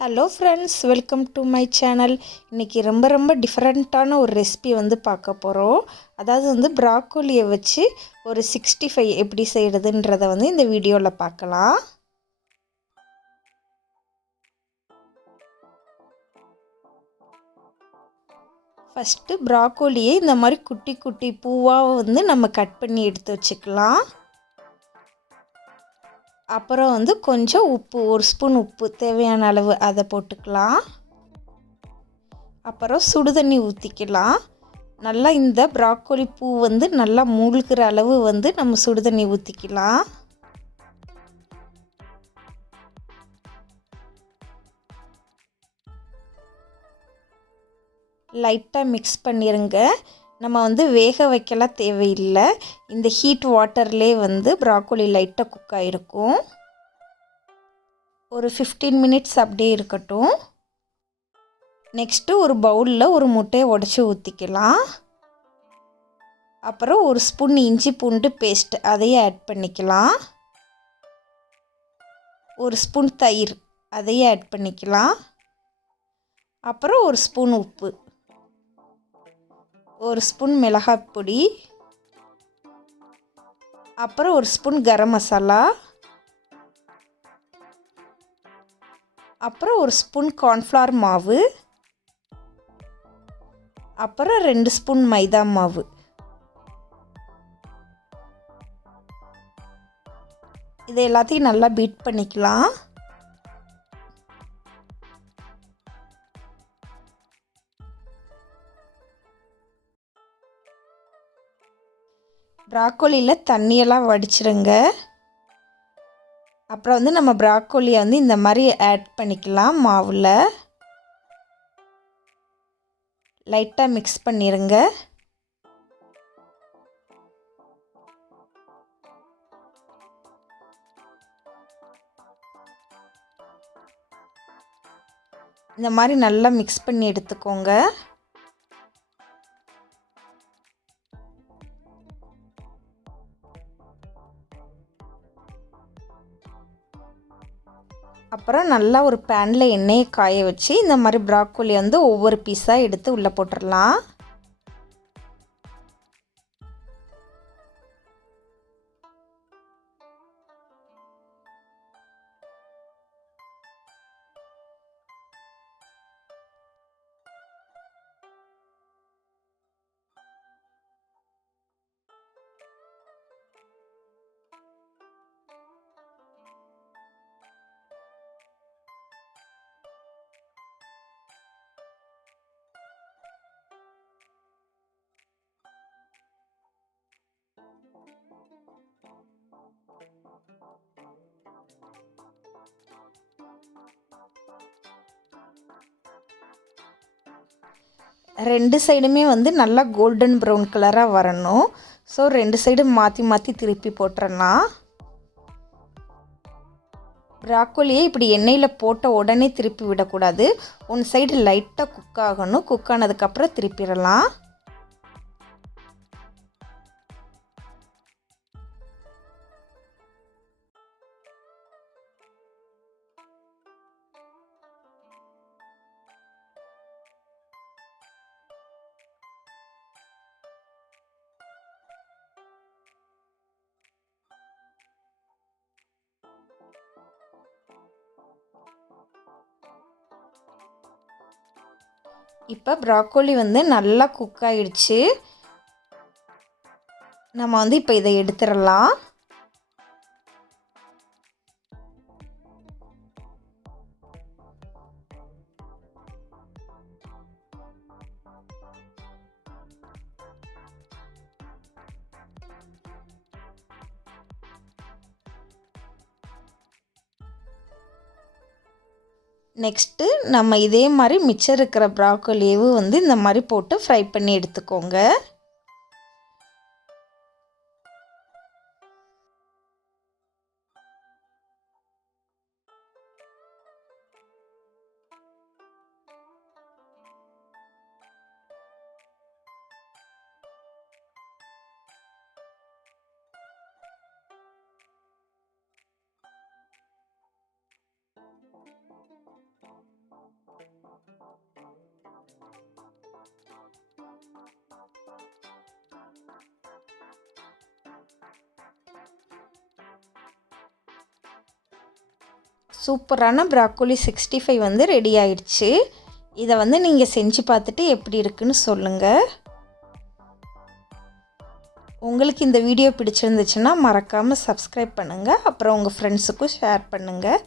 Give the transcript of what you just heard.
Hello friends, welcome to my channel. இன்றைக்கி ரொம்ப டிஃப்ரெண்ட்டான ஒரு ரெசிபி பார்க்க போகிறோம். அதாவது ப்ராக்கோலியை வச்சு ஒரு 65 எப்படி செய்கிறதுன்றதை இந்த வீடியோவில் பார்க்கலாம். ஃபஸ்ட்டு ப்ராக்கோலியை இந்த மாதிரி குட்டி குட்டி பூவாக நம்ம கட் பண்ணி எடுத்து வச்சுக்கலாம். அப்புறம் கொஞ்சம் உப்பு, ஒரு ஸ்பூன் உப்பு தேவையான அளவு அதை போட்டுக்கலாம். அப்புறம் சுடுதண்ணி ஊற்றிக்கலாம். நல்லா இந்த ப்ராக்கோலி பூ நல்லா மூழ்கிற அளவு நம்ம சுடுதண்ணி ஊற்றிக்கலாம். லைட்டாக மிக்ஸ் பண்ணிடுங்க. நம்ம வேக வைக்கலாம் தேவையில்லை. இந்த ஹீட் வாட்டர்லேயே ப்ராக்கோலி லைட்டாக குக் ஆகிருக்கும். ஒரு 15 மினிட்ஸ் அப்படியே இருக்கட்டும். நெக்ஸ்ட்டு ஒரு பவுலில் ஒரு முட்டையை உடச்சி ஊற்றிக்கலாம். அப்புறம் ஒரு ஸ்பூன் இஞ்சி பூண்டு பேஸ்ட் அதையும் ஆட் பண்ணிக்கலாம். ஒரு ஸ்பூன் தயிர் அதையும் ஆட் பண்ணிக்கலாம். அப்புறம் ஒரு ஸ்பூன் உப்பு, ஒரு ஸ்பூன் மிளகாய் பொடி, அப்புறம் ஒரு ஸ்பூன் கரம் மசாலா, அப்புறம் ஒரு ஸ்பூன் கார்ன்ஃப்ளவர் மாவு, அப்புறம் 2 ஸ்பூன் மைதா மாவு. இது எல்லாத்தையும் நல்லா பீட் பண்ணிக்கலாம். ப்ராக்கோலியில் தண்ணியெல்லாம் வடிச்சிடுங்க. அப்புறம் நம்ம ப்ராக்கோலியை இந்த மாதிரி ஆட் பண்ணிக்கலாம். மாவில் லைட்டாக மிக்ஸ் பண்ணிடுங்க. இந்த மாதிரி நல்லா மிக்ஸ் பண்ணி எடுத்துக்கோங்க. அப்புறம் நல்லா ஒரு பேனில் எண்ணெயை காய வச்சு இந்த மாதிரி ப்ராக்கோலி ஒவ்வொரு பீஸாக எடுத்து உள்ளே போட்டுடலாம். ரெண்டு சைடுமே நல்லா கோல்டன் ப்ரௌன் கலராக வரணும். ஸோ 2 சைடும் மாற்றி திருப்பி போட்டுறலாம். ப்ராக்கோலியை இப்படி எண்ணெயில் போட்ட உடனே திருப்பி விடக்கூடாது. ஒன் சைடு லைட்டாக குக் ஆகணும். குக் ஆனதுக்கப்புறம் திருப்பிடலாம். இப்போ ப்ராக்கோலி நல்லா குக் ஆகிடுச்சு. நம்ம இப்போ இதை எடுத்துடலாம். நெக்ஸ்ட்டு நம்ம இதே மாதிரி மிச்சம் இருக்கிற ப்ராக்கோலியவும் இந்த மாதிரி போட்டு ஃப்ரை பண்ணி எடுத்துக்கோங்க. சூப்பரான ப்ராக்கோலி 65 வந்து ரெடி ஆயிடுச்சு. இதை வந்து நீங்கள் செஞ்சு பார்த்துட்டு எப்படி இருக்குன்னு சொல்லுங்கள். உங்களுக்கு இந்த வீடியோ பிடிச்சிருந்துச்சுன்னா மறக்காமல் சப்ஸ்கிரைப் பண்ணுங்கள். அப்புறம் உங்கள் ஃப்ரெண்ட்ஸுக்கும் ஷேர் பண்ணுங்கள்.